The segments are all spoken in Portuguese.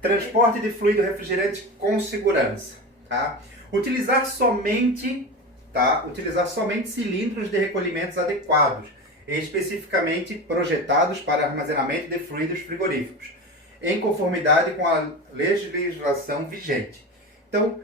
Transporte de fluido refrigerante com segurança, tá? Utilizar somente cilindros de recolhimentos adequados, especificamente projetados para armazenamento de fluidos frigoríficos, em conformidade com a legislação vigente. Então,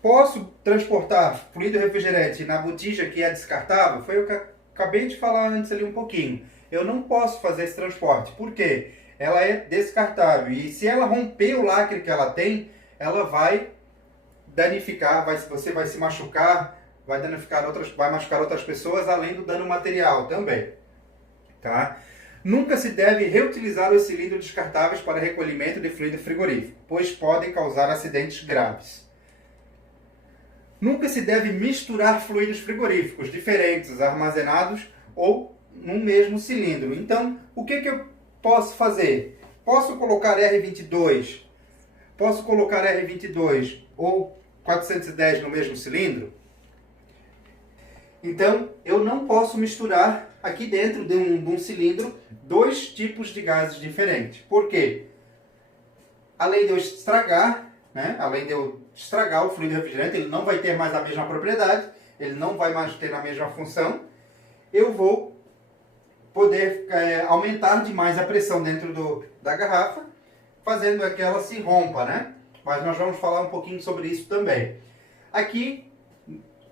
posso transportar fluido refrigerante na botija que é descartável? Foi o que eu acabei de falar antes ali um pouquinho. Eu não posso fazer esse transporte. Por quê? Ela é descartável. E se ela romper o lacre que ela tem, ela vai danificar, você vai se machucar, vai machucar outras pessoas, além do dano material também. Tá? Nunca se deve reutilizar os cilindros descartáveis para recolhimento de fluido frigorífico, pois podem causar acidentes graves. Nunca se deve misturar fluidos frigoríficos diferentes, armazenados ou num mesmo cilindro. Então, o que eu posso fazer? Posso colocar R22 ou 410 no mesmo cilindro? Então, eu não posso misturar aqui dentro de um cilindro dois tipos de gases diferentes. Por quê? Além de eu estragar, o fluido refrigerante, ele não vai ter mais a mesma propriedade, ele não vai mais ter a mesma função, eu vou poder aumentar demais a pressão dentro da garrafa, fazendo com que ela se rompa, né? Mas nós vamos falar um pouquinho sobre isso também. Aqui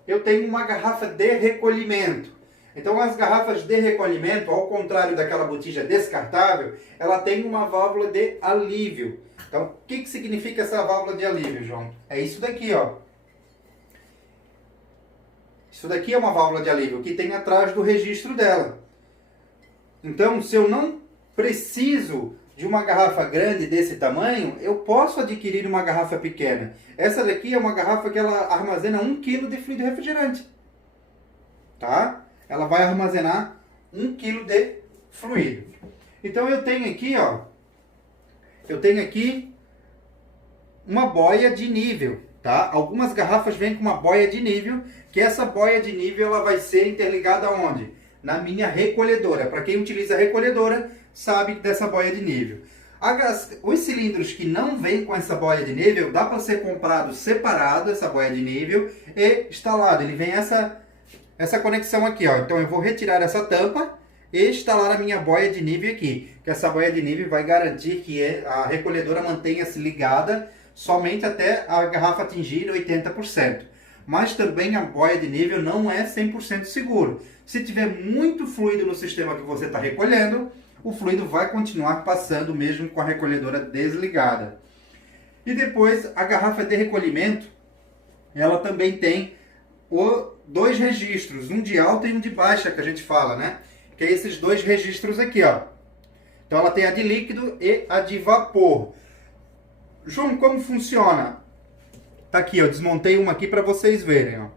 eu tenho uma garrafa de recolhimento. Então as garrafas de recolhimento, ao contrário daquela botija descartável, ela tem uma válvula de alívio. Então o que significa essa válvula de alívio, João? É isso daqui, ó. Isso daqui é uma válvula de alívio que tem atrás do registro dela. Então, se eu não preciso de uma garrafa grande desse tamanho, eu posso adquirir uma garrafa pequena. Essa daqui é uma garrafa que ela armazena 1 kg de fluido refrigerante. Tá? Ela vai armazenar 1 kg de fluido. Então eu tenho aqui, ó, uma boia de nível, tá? Algumas garrafas vêm com uma boia de nível, que essa boia de nível ela vai ser interligada aonde? Na minha recolhedora. Para quem utiliza a recolhedora, sabe dessa boia de nível. Os cilindros que não vêm com essa boia de nível, dá para ser comprado separado, essa boia de nível, e instalado. Ele vem essa conexão aqui, ó. Então eu vou retirar essa tampa e instalar a minha boia de nível aqui. Que essa boia de nível vai garantir que a recolhedora mantenha-se ligada somente até a garrafa atingir 80%. Mas também a boia de nível não é 100% seguro. Se tiver muito fluido no sistema que você está recolhendo, o fluido vai continuar passando mesmo com a recolhedora desligada. E depois a garrafa de recolhimento, ela também tem dois registros, um de alta e um de baixa, que a gente fala, né? Que é esses dois registros aqui, ó. Então ela tem a de líquido e a de vapor. João, como funciona? Tá aqui, eu desmontei uma aqui para vocês verem, ó.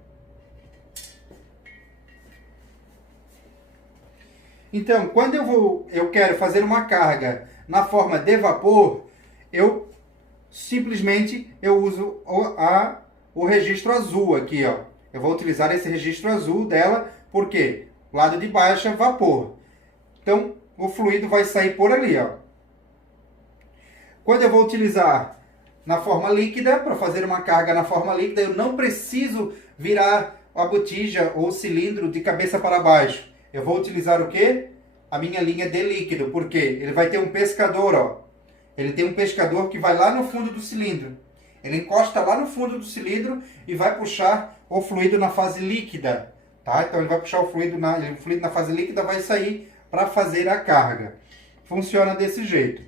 Então, quando eu quero fazer uma carga na forma de vapor, eu simplesmente uso o registro azul aqui, ó. Eu vou utilizar esse registro azul dela, porque lado de baixo é vapor. Então, o fluido vai sair por ali, ó. Quando eu vou utilizar na forma líquida, para fazer uma carga na forma líquida, eu não preciso virar a botija ou o cilindro de cabeça para baixo. Eu vou utilizar o quê? A minha linha de líquido, porque ele vai ter um pescador, ó. Ele tem um pescador que vai lá no fundo do cilindro. Ele encosta lá no fundo do cilindro e vai puxar o fluido na fase líquida, tá? Então ele vai puxar o fluido na fase líquida, vai sair para fazer a carga. Funciona desse jeito.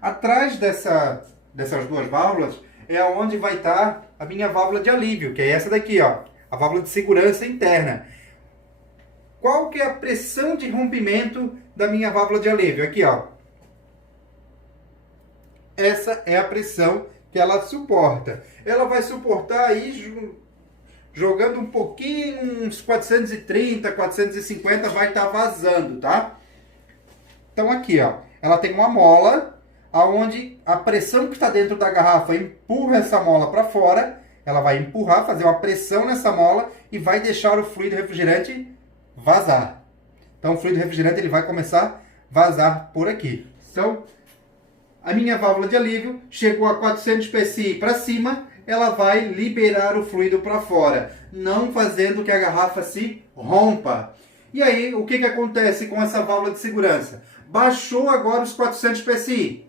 Atrás dessas duas válvulas é onde vai estar a minha válvula de alívio, que é essa daqui, ó, a válvula de segurança interna. Qual que é a pressão de rompimento da minha válvula de alívio? Aqui, ó. Essa é a pressão que ela suporta. Ela vai suportar aí, jogando um pouquinho, uns 430, 450, vai estar vazando, tá? Então aqui, ó, ela tem uma mola, aonde a pressão que está dentro da garrafa empurra essa mola para fora. Ela vai empurrar, fazer uma pressão nessa mola e vai deixar o fluido refrigerante vazar. Então o fluido refrigerante ele vai começar a vazar por aqui. Então a minha válvula de alívio chegou a 400 psi para cima, ela vai liberar o fluido para fora, não fazendo que a garrafa se rompa. E aí, o que acontece com essa válvula de segurança? Baixou agora os 400 psi.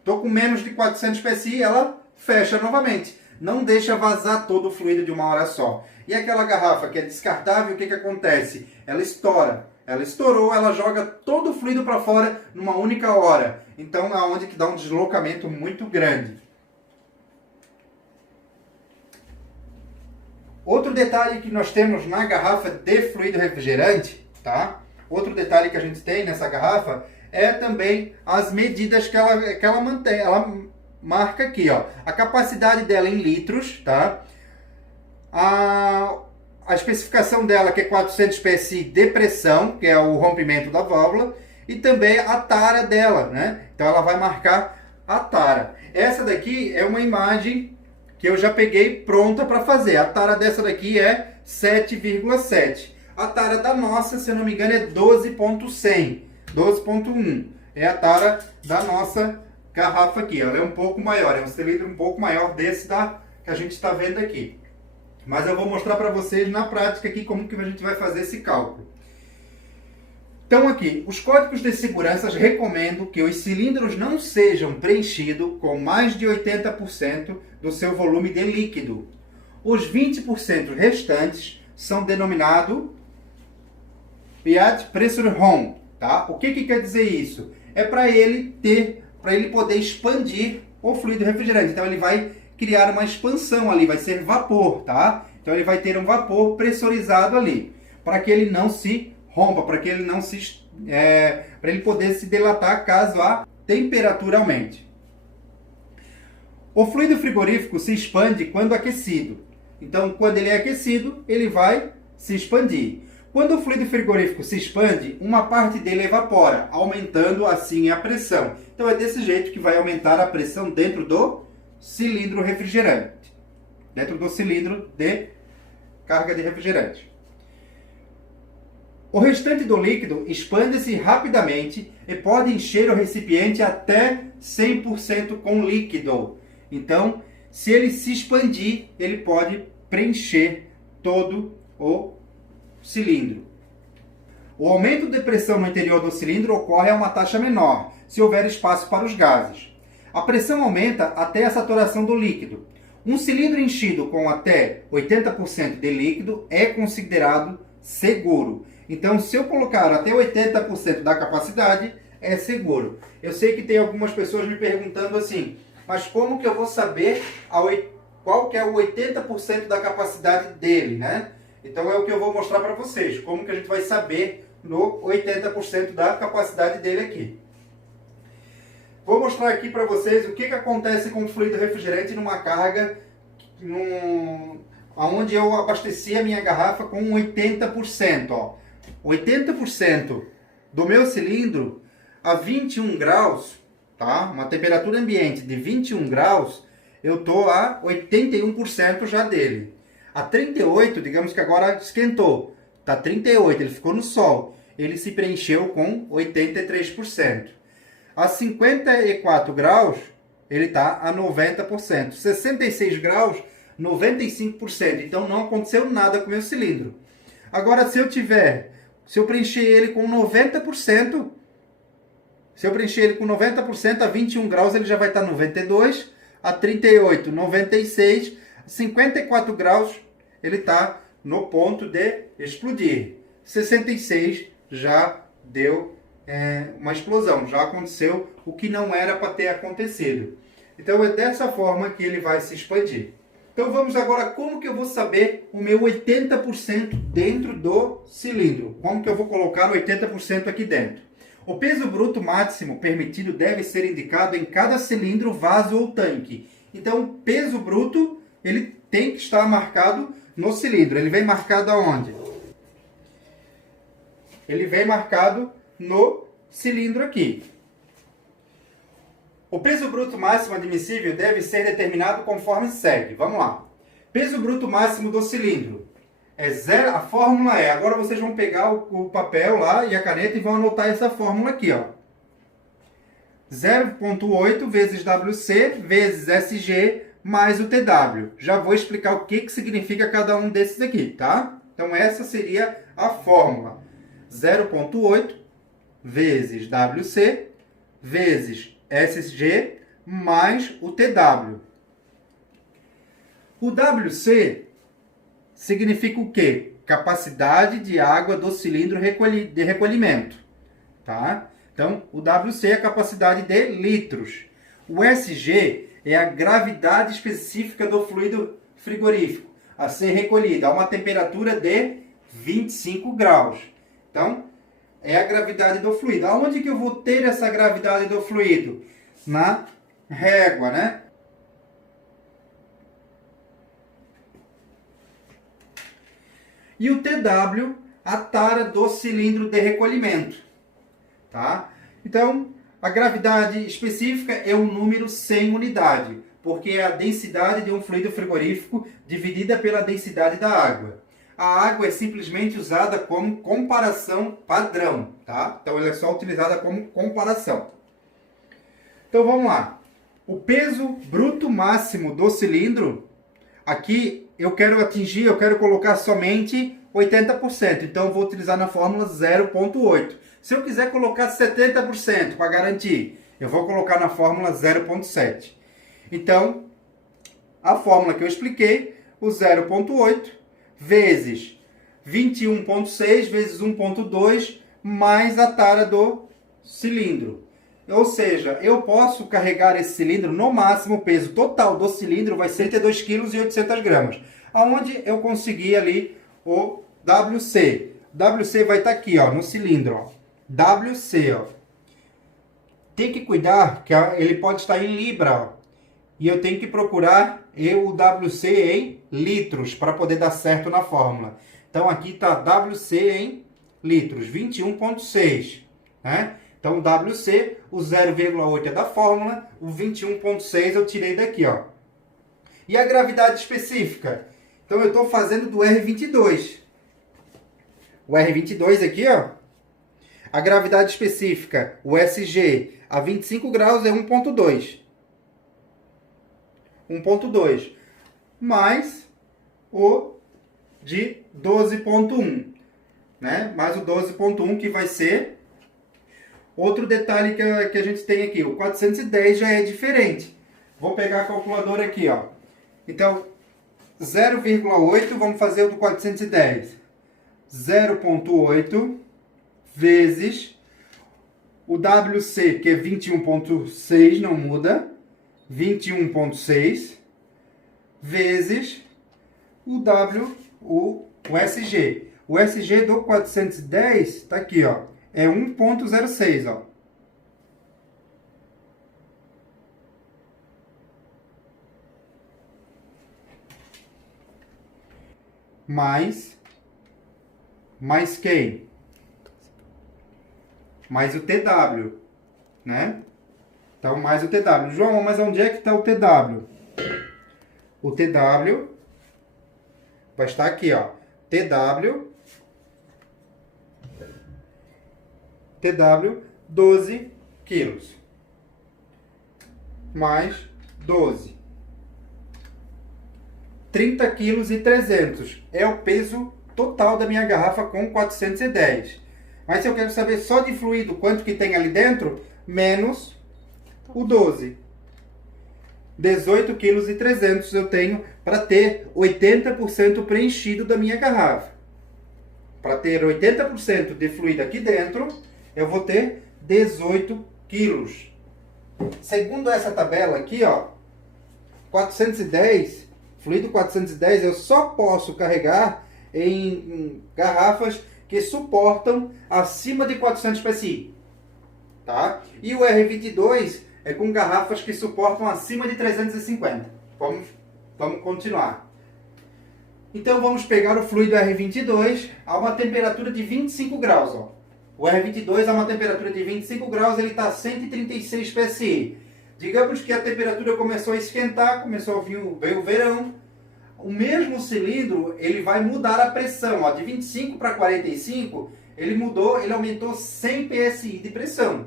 Estou com menos de 400 psi, ela fecha novamente. Não deixa vazar todo o fluido de uma hora só. E aquela garrafa que é descartável, o que acontece? Ela estoura. Ela estourou, ela joga todo o fluido para fora numa única hora. Então, aonde que dá um deslocamento muito grande. Outro detalhe que nós temos na garrafa de fluido refrigerante, tá? Outro detalhe que a gente tem nessa garrafa é também as medidas que ela mantém. Ela marca aqui, ó, a capacidade dela em litros, tá? A especificação dela que é 400 psi de pressão, que é o rompimento da válvula, e também a tara dela, né? Então ela vai marcar a tara. Essa daqui é uma imagem que eu já peguei pronta para fazer. A tara dessa daqui é 7,7. A tara da nossa, se eu não me engano, é 12,100. 12,1. É a tara da nossa garrafa aqui. Ela é um pouco maior, é um cilindro um pouco maior desse que a gente está vendo aqui. Mas eu vou mostrar para vocês na prática aqui como que a gente vai fazer esse cálculo. Então aqui, os códigos de segurança recomendam que os cilindros não sejam preenchidos com mais de 80% do seu volume de líquido. Os 20% restantes são denominados Piat Pressure Home, tá? O que quer dizer isso? É para ele poder expandir o fluido refrigerante. Então ele vai criar uma expansão ali, vai ser vapor, tá? Então ele vai ter um vapor pressurizado ali, para que ele não se rompa, para que ele não se para ele poder se dilatar caso a temperatura aumente. O fluido frigorífico se expande quando aquecido. Então, quando ele é aquecido, ele vai se expandir. Quando o fluido frigorífico se expande, uma parte dele evapora, aumentando assim a pressão. Então é desse jeito que vai aumentar a pressão dentro do cilindro refrigerante, dentro do cilindro de carga de refrigerante. O restante do líquido expande-se rapidamente e pode encher o recipiente até 100% com líquido. Então, se ele se expandir, ele pode preencher todo o cilindro. O aumento de pressão no interior do cilindro ocorre a uma taxa menor, se houver espaço para os gases. A pressão aumenta até a saturação do líquido. Um cilindro enchido com até 80% de líquido é considerado seguro. Então, se eu colocar até 80% da capacidade, é seguro. Eu sei que tem algumas pessoas me perguntando assim, mas como que eu vou saber qual que é o 80% da capacidade dele, né? Então é o que eu vou mostrar para vocês, como que a gente vai saber no 80% da capacidade dele aqui. Vou mostrar aqui para vocês o que acontece com o fluido refrigerante numa carga onde eu abasteci a minha garrafa com 80%. Ó. 80% do meu cilindro a 21 graus, tá? Uma temperatura ambiente de 21 graus, eu estou a 81% já dele. A 38, digamos que agora esquentou, tá 38, ele ficou no sol, ele se preencheu com 83%. A 54 graus, ele está a 90%. 66 graus, 95%. Então não aconteceu nada com o meu cilindro. Agora, se eu preencher ele com 90%, a 21 graus ele já vai estar 92, a 38, 96, a 54 graus ele está no ponto de explodir. 66 já deu uma explosão, já aconteceu o que não era para ter acontecido. Então é dessa forma que ele vai se expandir. Então vamos agora, como que eu vou saber o meu 80% dentro do cilindro? Como que eu vou colocar o 80% aqui dentro? O peso bruto máximo permitido deve ser indicado em cada cilindro, vaso ou tanque. Então o peso bruto ele tem que estar marcado no cilindro. Ele vem marcado aonde? Ele vem marcado no cilindro aqui. O peso bruto máximo admissível deve ser determinado conforme segue. Vamos lá. Peso bruto máximo do cilindro. A fórmula é... Agora vocês vão pegar o papel lá e a caneta e vão anotar essa fórmula aqui, ó. 0,8 vezes WC vezes SG mais o TW. Já vou explicar o que significa cada um desses aqui, tá? Então, essa seria a fórmula. 0,8 vezes WC vezes SG mais o TW. O WC significa o quê? Capacidade de água do cilindro de recolhimento. Tá? Então, o WC é a capacidade de litros. O SG é a gravidade específica do fluido frigorífico a ser recolhido a uma temperatura de 25 graus. Então, é a gravidade do fluido. Aonde que eu vou ter essa gravidade do fluido? Na régua, né? E o TW, a tara do cilindro de recolhimento. Tá? Então, a gravidade específica é um número sem unidade, porque é a densidade de um fluido frigorífico dividida pela densidade da água. A água é simplesmente usada como comparação padrão, tá? Então, ela é só utilizada como comparação. Então, vamos lá. O peso bruto máximo do cilindro, aqui eu quero colocar somente 80%. Então, eu vou utilizar na fórmula 0,8. Se eu quiser colocar 70% para garantir, eu vou colocar na fórmula 0,7. Então, a fórmula que eu expliquei, o 0,8 vezes 21,6 vezes 1,2 mais a tara do cilindro. Ou seja, eu posso carregar esse cilindro, no máximo, o peso total do cilindro vai ser 32,8 kg. Aonde eu consegui ali o WC. WC vai estar aqui, ó, no cilindro, ó. WC, ó. Tem que cuidar que ele pode estar em libra, ó. E eu tenho que procurar o WC em litros para poder dar certo na fórmula. Então aqui está WC em litros, 21,6, né? Então WC, o 0,8 é da fórmula, o 21,6 eu tirei daqui, ó. E a gravidade específica? Então eu estou fazendo do R22. O R22 aqui, ó. A gravidade específica, o SG, a 25 graus é 1,2. 1,2. Mais o de 12,1. Né? Mais o 12,1 que vai ser... Outro detalhe que a gente tem aqui, o 410 já é diferente. Vou pegar a calculadora aqui, ó. Então, 0,8, vamos fazer o do 410. 0,8 vezes o WC, que é 21,6, não muda. 21,6 vezes o SG. O SG do 410 está aqui, ó. É 1,06, ó. Mais quem? Mais o TW, né? Então, mais o TW. João, mas onde é que está o TW? O TW vai estar aqui, ó. TW 12 quilos. Mais 12. 30 quilos e 300. É o peso total da minha garrafa com 410. Mas se eu quero saber só de fluido quanto que tem ali dentro, menos o 12. 18 quilos e 300 eu tenho para ter 80% preenchido da minha garrafa. Para ter 80% de fluido aqui dentro, eu vou ter 18 quilos. Segundo essa tabela aqui, ó, 410, fluido 410, eu só posso carregar em garrafas que suportam acima de 400 psi. Tá? E o R22 é com garrafas que suportam acima de 350. Vamos continuar. Então vamos pegar o fluido R22 a uma temperatura de 25 graus. Ó. O R22 a uma temperatura de 25 graus, ele está a 136 psi. Digamos que a temperatura começou a esquentar, veio o verão. O mesmo cilindro, ele vai mudar a pressão. Ó, de 25 para 45, ele aumentou 100 psi de pressão.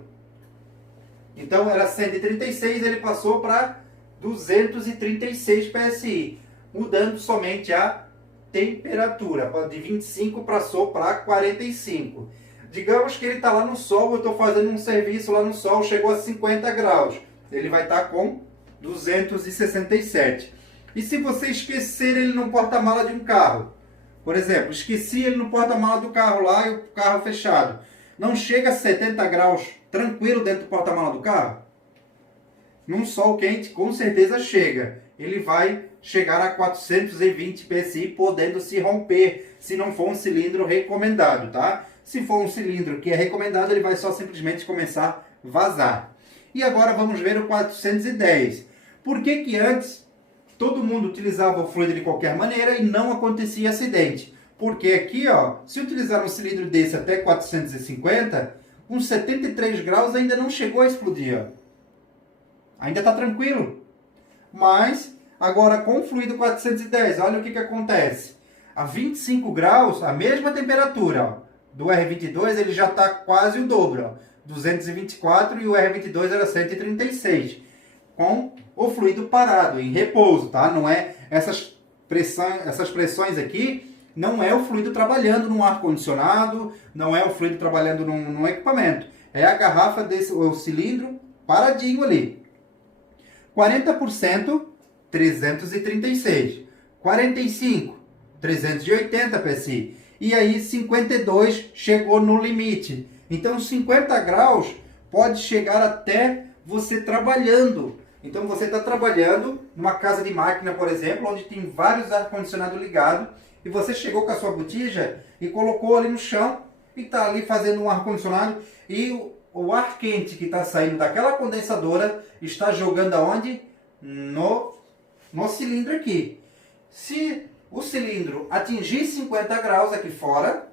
Então era 136, ele passou para 236 PSI, mudando somente a temperatura, de 25 passou para 45. Digamos que ele está lá no sol, eu estou fazendo um serviço lá no sol, chegou a 50 graus, ele vai estar com 267. E se você esquecer ele no porta-mala de um carro, por exemplo, esqueci ele no porta-mala do carro lá e o carro fechado, não chega a 70 graus tranquilo dentro do porta-mala do carro? Num sol quente, com certeza chega. Ele vai chegar a 420 PSI, podendo se romper, se não for um cilindro recomendado, tá? Se for um cilindro que é recomendado, ele vai só simplesmente começar a vazar. E agora vamos ver o 410. Por que que antes todo mundo utilizava o fluido de qualquer maneira e não acontecia acidente? Porque aqui, ó, se utilizar um cilindro desse até 450, com 73 graus ainda não chegou a explodir, ó. Ainda está tranquilo. Mas, agora com o fluido 410, olha o que acontece. A 25 graus, a mesma temperatura, ó, do R22, ele já está quase o dobro. Ó, 224 e o R22 era 136. Com o fluido parado, em repouso, tá? Não é essas pressões aqui, não é o fluido trabalhando num ar-condicionado, não é o fluido trabalhando num equipamento. É a garrafa o cilindro paradinho ali. 40%, 336. 45, 380 PSI. E aí 52 chegou no limite. Então 50 graus pode chegar até você trabalhando. Então você está trabalhando numa casa de máquina, por exemplo, onde tem vários ar-condicionado ligado, e você chegou com a sua botija e colocou ali no chão e está ali fazendo um ar-condicionado e o ar quente que está saindo daquela condensadora está jogando aonde? No cilindro aqui. Se o cilindro atingir 50 graus aqui fora,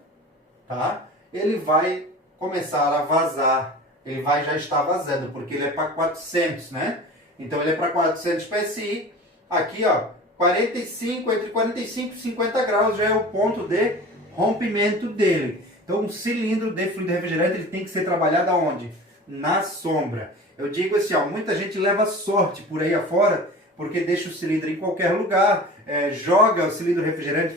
tá? Ele vai começar a vazar. Ele vai já estar vazando, porque ele é para 400, né? Então ele é para 400 PSI. Aqui, ó, 45, entre 45 e 50 graus já é o ponto de rompimento dele. Então, um cilindro de fluido refrigerante ele tem que ser trabalhado aonde? Na sombra. Eu digo assim, ó, muita gente leva sorte por aí afora, porque deixa o cilindro em qualquer lugar, joga o cilindro refrigerante.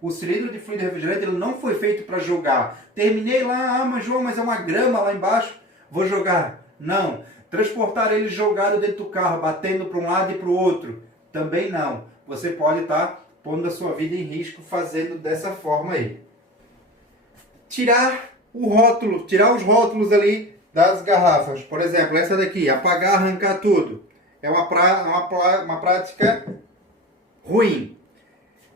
O cilindro de fluido refrigerante ele não foi feito para jogar. Terminei lá, mas João, mas é uma grama lá embaixo, vou jogar. Não. Transportar ele jogado dentro do carro, batendo para um lado e para o outro, também não. Você pode estar pondo a sua vida em risco fazendo dessa forma aí. Tirar o rótulo, tirar os rótulos ali das garrafas. Por exemplo, essa daqui, apagar, arrancar tudo. É uma prática ruim.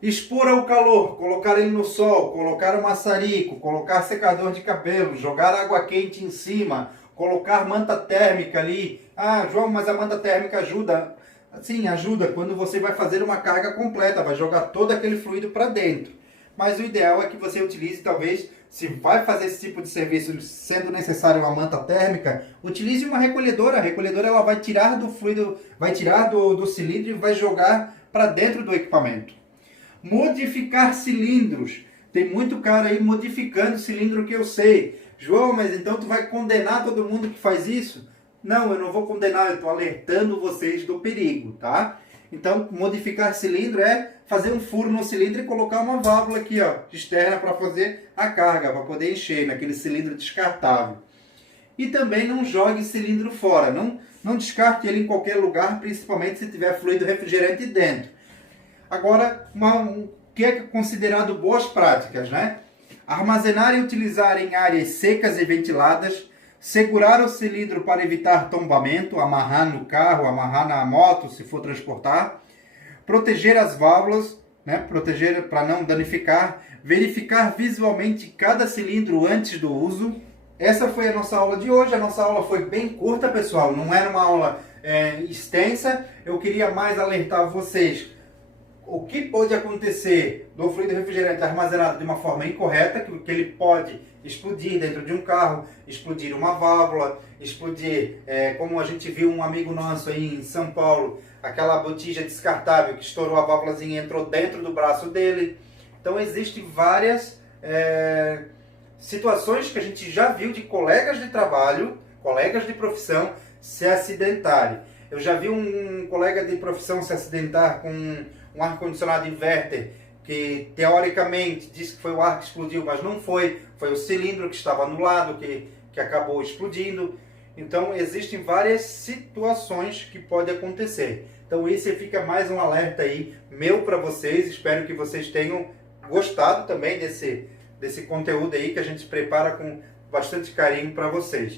Expor ao calor, colocar ele no sol, colocar um maçarico, colocar secador de cabelo, jogar água quente em cima, colocar manta térmica ali. Ah, João, mas a manta térmica ajuda? Sim, ajuda quando você vai fazer uma carga completa, vai jogar todo aquele fluido para dentro. Mas o ideal é que você utilize, talvez, se vai fazer esse tipo de serviço, sendo necessário uma manta térmica, utilize uma recolhedora. A recolhedora ela vai tirar do fluido, vai tirar do cilindro e vai jogar para dentro do equipamento. Modificar cilindros. Tem muito cara aí modificando cilindro que eu sei. João, mas então tu vai condenar todo mundo que faz isso? Não, eu não vou condenar, eu estou alertando vocês do perigo, tá? Então, modificar cilindro é fazer um furo no cilindro e colocar uma válvula aqui, ó, externa para fazer a carga, para poder encher naquele cilindro descartável. E também não jogue cilindro fora, não descarte ele em qualquer lugar, principalmente se tiver fluido refrigerante dentro. Agora, o que é considerado boas práticas, né? Armazenar e utilizar em áreas secas e ventiladas, segurar o cilindro para evitar tombamento, amarrar no carro, amarrar na moto se for transportar, proteger as válvulas, né? Proteger para não danificar, verificar visualmente cada cilindro antes do uso. Essa foi a nossa aula de hoje. A nossa aula foi bem curta, pessoal, não era uma aula extensa. Eu queria mais alertar vocês o que pode acontecer do fluido refrigerante armazenado de uma forma incorreta, que ele pode explodir dentro de um carro, explodir uma válvula, explodir, como a gente viu um amigo nosso aí em São Paulo, aquela botija descartável que estourou a válvulazinha e entrou dentro do braço dele. Então existem várias situações que a gente já viu de colegas de trabalho, colegas de profissão, se acidentarem. Eu já vi um colega de profissão se acidentar com um ar-condicionado inverter, que teoricamente disse que foi o ar que explodiu, mas não foi. Foi o cilindro que estava no lado que acabou explodindo. Então existem várias situações que podem acontecer. Então esse fica mais um alerta aí meu para vocês. Espero que vocês tenham gostado também desse conteúdo aí que a gente prepara com bastante carinho para vocês.